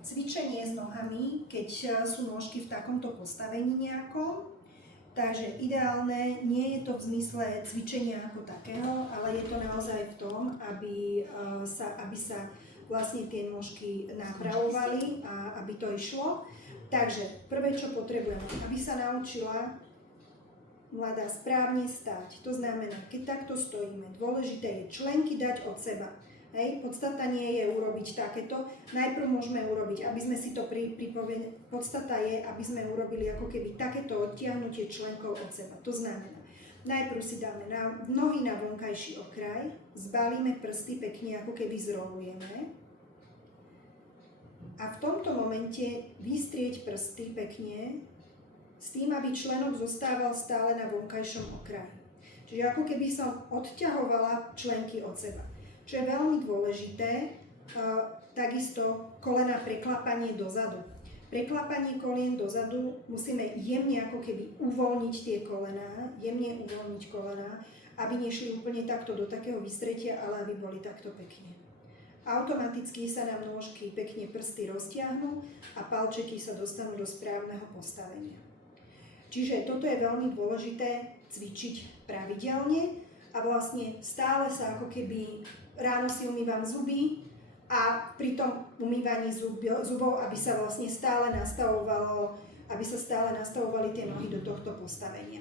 cvičenie s nohami, keď sú nôžky v takomto postavení nejakom. Takže ideálne nie je to v zmysle cvičenia ako takého, ale je to naozaj v tom, aby sa vlastne tie nôžky napravovali a aby to išlo. Takže prvé, čo potrebujeme, aby sa naučila mladá správne stáť. To znamená, keď takto stojíme, dôležité je členky dať od seba. Hej, podstata nie je urobiť takéto, najprv môžeme urobiť, aby sme si to podstata je, aby sme urobili ako keby takéto odtiahnutie členkov od seba. To znamená, najprv si dáme nohy na vonkajší okraj, zbalíme prsty pekne, ako keby zrolujeme a v tomto momente vystrieť prsty pekne s tým, aby členok zostával stále na vonkajšom okraji. Čiže ako keby som odťahovala členky od seba. Čo je veľmi dôležité, takisto kolena preklapanie dozadu. Preklapanie kolien dozadu musíme jemne ako keby uvoľniť tie kolená, aby nešli úplne takto do takého vystretia, ale aby boli takto pekne. Automaticky sa nám nôžky pekne prsty roztiahnu a palčeky sa dostanú do správneho postavenia. Čiže toto je veľmi dôležité cvičiť pravidelne a vlastne stále sa ako keby ráno si umývam zuby a pri tom umývaní zubov, aby sa vlastne stále nastavovali tie nohy do tohto postavenia.